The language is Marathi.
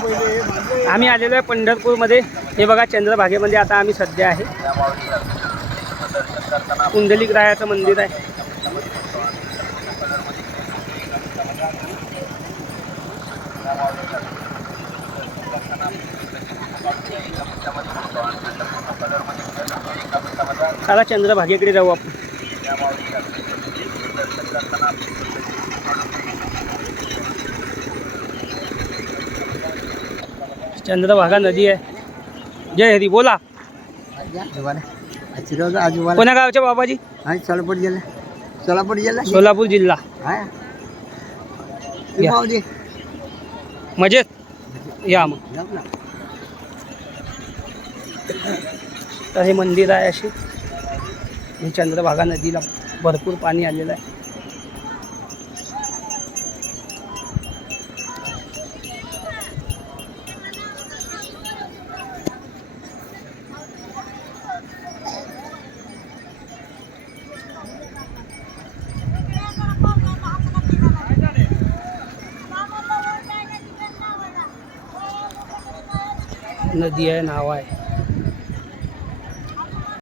आम्ही आलेलो आहे पंढरपूरमध्ये. हे बघा चंद्रभागेमध्ये आता आम्ही सध्या आहे. कुंडलिक रायाचं मंदिर आहे. चला चंद्रभागेकडे जाऊ आपण. चंद्रभागा नदी आहे जय हरी बोला। कोण्या गावचे बाबाजी सोलापूर जिल्हा सोलापूर जिल्हा। सोलापूर जिल्हा या. मजेत। या मग। तर हे मंदिर आहे अशी. चंद्रभागा नदीला भरपूर पाणी आलेलं आहे. नदी आहे नाव आहे.